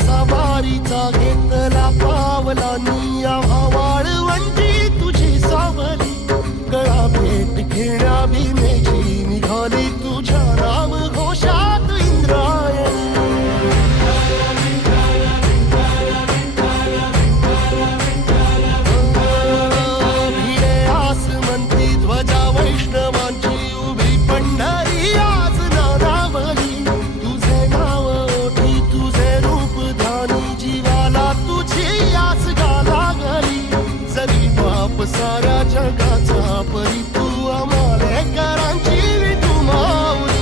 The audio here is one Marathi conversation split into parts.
सवारीचा घेतला पावला निया वाळवंटी तुझी सावली गळा भेट घेण्या भीमेची निघाली तुझ्या राम घोषात इंद्रायणी भिडे आसमंती ध्वजा वैष्णवांची उभी पंढरी आज नादावली तुझे नाव ओठी तुझे रूप ध्यानी जीवाला तुझी आस गा लागली जरी बाप साऱ्या जगाचा परी तू आमालेकरांची विठू माऊली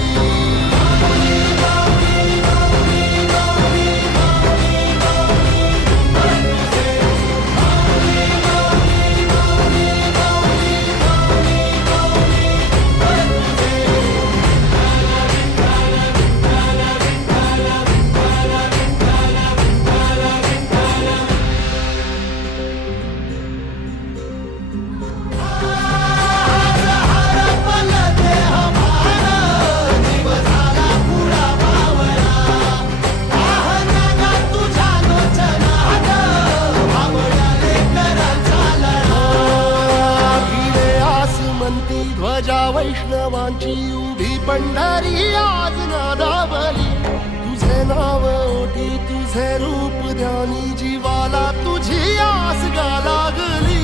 ध्वजा वैष्णवांची उभी पंढरी आज नादावली तुझे नाव ओठी तुझे रूप ध्यानी जीवाला तुझी आस गा लागली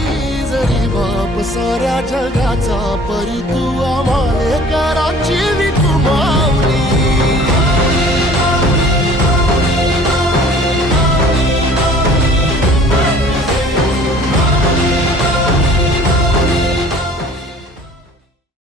जरी बाप साऱ्या जगाचा परी तू आमालेकरांची